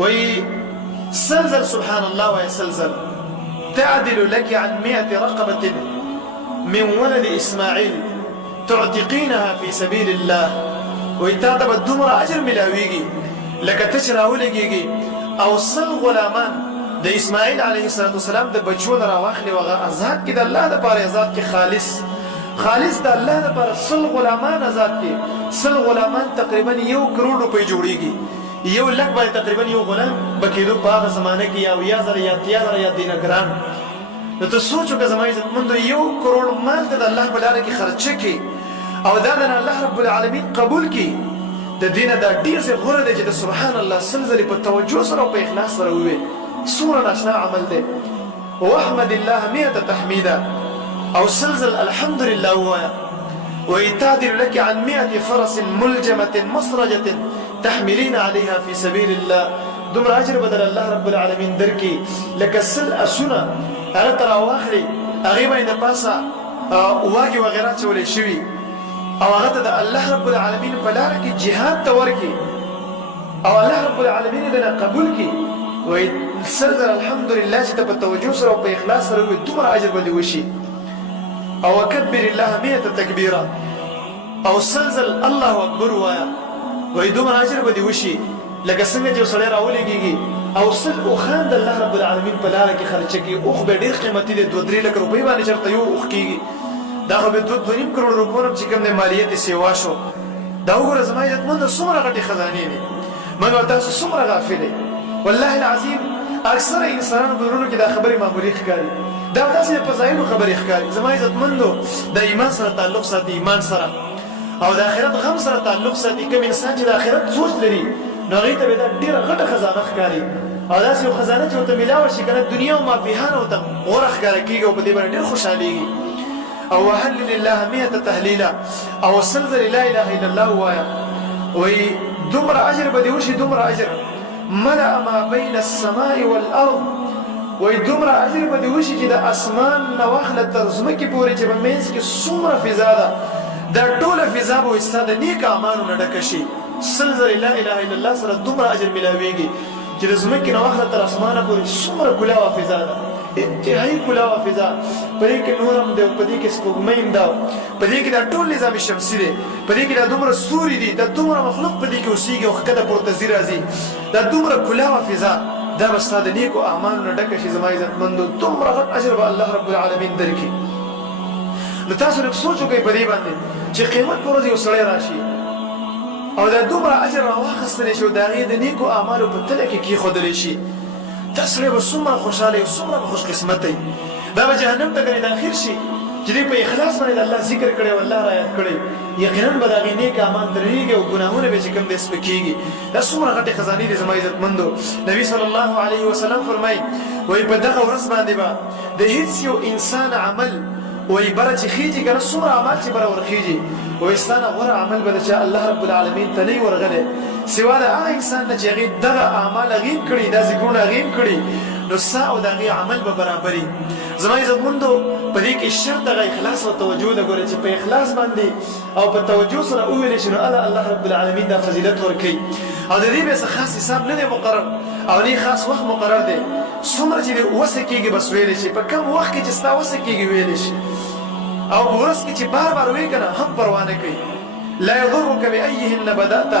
وي سلزل سبحان الله ويسلزل تعدل لك عن 100 رقبة من ولد إسماعيل تعتقينها في سبيل الله ويتعتب الدمر أجر ملاويجي لك تشرا ولقيجي أو صل غلامان ده إسماعيل عليه الصلاة والسلام ده بچون راواخلي وغا أزاد كده الله ده بار أزاد كي خالص ده الله ده بار صل غلامان أزاد كي صل غلامان تقريبا 1 کروڑ روپے جوڑیگی 1 لک باندې تقریبا 1 غلام بکیدو په هغه زمانه کې یا 1000 یا 3000 یا دینارګران نو ته سوچو که زمای عزت مند 1 کروڑ مال د الله په لار کې خرچ کی او دا د الله رب العالمین قبول کی د دینه دا ډیر څه غوړه دی چې سبحان الله سلزله په توجه سره او په اخلاص سره وي سوره ناشنا عمل دی واحمد الله 100 تحميدا او سلزل الحمد لله هو ويتعدل لك عن 100 فرس ملجمة مصرجة تحملين عليها في سبيل الله دمر أجر بدل الله رب العالمين دركي لك السل أسنة أنا ترى واخري أغيبا إن باسا واقي وغيرات ولي شوي أو أغتد الله رب العالمين فلارك جهاد توركي أو الله رب العالمين إذا قبولك ويسلزل الحمد لله ستبت توجه سر وبإخلاص سر دمر أجر بدي وشي أو كبر الله 100 تكبيرا أو سلزل الله أكبر ويدوم أجر بدي وشي لك سنة جو صلي راوليږي او سل اوخان د الله رب العالمین په لار کې خرچ کی اوخ به ډیر قیمتي دي 2-3 لک روپۍ باندې چرته یو اوخ کیږي دا خو به 2.5 کروڑ روپۍ چې کوم د مالیت سیوا شو دا وګوره زما عزت مند څومره غټي خزانه دي مګر تاسو څومره غافل والله العظیم اکثر انسانانو بدرونو کې دا خبره معمولی ښکاري دا داسې په ظاهرو خبره ښکاري زما عزت مندو د ایمان سره تعلق ساتي ایمان سره او د آخرت غم سره تعلق ساتي کوم انسان چې د آخرت سوچ لري نو هغه ته دا ډیره غټه خزانه ښکاري او داسې یو خزانه چې ورته ملاوه شي کنه دنیا او ما فيها نو ته غوره ښکاره کیږي او په دې باندې ډیر خوشحاليږي او وهلل لله 100 تهليلا او سلزل لا اله الا الله وایا وي دمر اجر بدی وشي دمر اجر ملأ ما بين السماء والارض وي دمر اجر بدی وشي چې د اسمان نواخله ترزمه کې پورې چې په مینس کې څومره فضا ده دا ټوله فضا به استاد نیک اعمالو نه ډکه شي سلزل لا اله الا الله سره دمر اجر ملاويږي چې د زمکې نواخله تر اسمانه پورې څومره کلاوه فضا ده انتهایی کلاوه فضا پدې کې نورم دی پدې کې سپوږمۍ ده پدې کې دا ټول نظام شمسي دی پدې کې دا دومره ستوري دي دا دومره مخلوق پدې کې اوسېږي او کده پورته زی راځي دا دومره کلاوه فضا دا به ستاسو د نیکو اعمالو نه ډکه شي زما عزتمندو دومره غټ اجر به الله رب العالمین درکړي نو تاسو لږ سوچ وکړئ په دې باندې چې قیامت پر ورځ یو سړی راشي او دا دومره اجر راواخیستلی شي او د هغې د نیکو اعمالو په تله کې کېښودلی شي دا سړی به څومره خوشحاله وي څومره به خوش قسمته وي دا به جهنم ته ګنې داخل شي چې دوی په اخلاص باندې د الله ذکر کړی او الله را یاد کړی یقینا به د هغې نیک اعمال درېږي او ګناهونه به چې کوم دی سپکېږي دا څومره غټې خزانې دي زما عزتمندو نبي صلی الله علیه وسلم فرمایي وایي په دغه ورځ باندې به د هیڅ یو انسان عمل وای بره چې خېږي کنه څومره اعمال چې بره ورخېږي وای ستانه غوره عمل به چې الله رب العالمین ته نه ورغلی سوا د هغه انسان نه چې هغې دغه اعمال هغې کړي دا ذکرونه هغې کړي نو ستا او د هغې عمل به برابري زما عزتمندو په دې کې شرط هغه اخلاص او توجه ده ګوره چې په اخلاص باندې او په توجه سره وویلی شي نو الله رب العالمین دا فضیلت ورکوي او د دې بیا څه خاص حساب نه دی مقرر او نه خاص وخت مقرر دی څومره چې وسه کېږي بس ویلی شي په کوم وخت کې چې ستا وسه کېږي ویلی شي او ورځ کې چې بار بار وی کنه هم پروا نه کوي لا يضرك بايهن بدات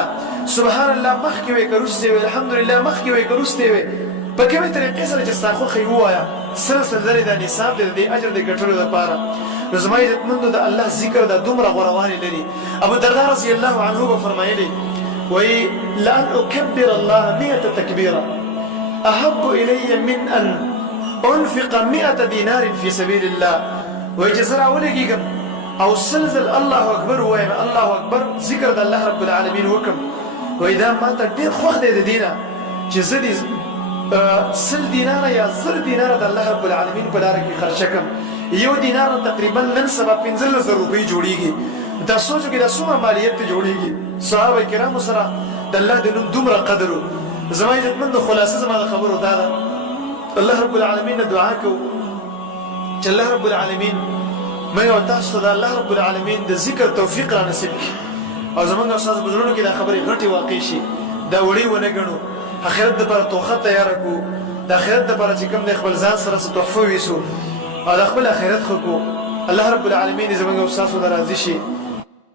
سبحان الله مخکې وی کروسته وی الحمدلله مخکې وی کروسته وی په کومه طریقې سره چې تاسو خو وایا سره سره د نصاب د اجر د ګټلو لپاره نو زما عزتمندو د الله ذکر د دومره غوروانه لري ابو الدرداء رضی الله عنه به فرمایلی وی لان اكبر الله 100 تكبيرا احب الي من ان انفق 100 دينار في سبيل الله ويجزر اولګم او سلزل الله اکبر وایم الله اکبر ذکر د الله رب العالمین وکم واذا ما تدیر خو د دینه چې زدي سل دینار یا زر دینار د الله رب العالمین په لار کې خرچکم یو دینار تقریبا نن سبا 15000 روپۍ جوړیږي دا سوچو کې د څومره مالیت جوړیږي صحابه کرام سره د الله د نوم دومره قدر زما عزتمند خلاصه زما خبرو دا ده الله رب العالمین دعا کو چې الله رب العالمین مې او تاسو ته الله رب العالمین د ذکر توفیق را نصیب کړي او زمونږ استاد بزرګانو کې دا خبرې غټي واقع شي دا وړي ونه غنو آخرت دپاره توښه تیاره کړو د آخرت دپاره چې کوم دی خپل ځان سره څه تحفه ویسو او د خپل آخرت ښه کړو الله رب العالمین زموږ او ستاسو د راضي شي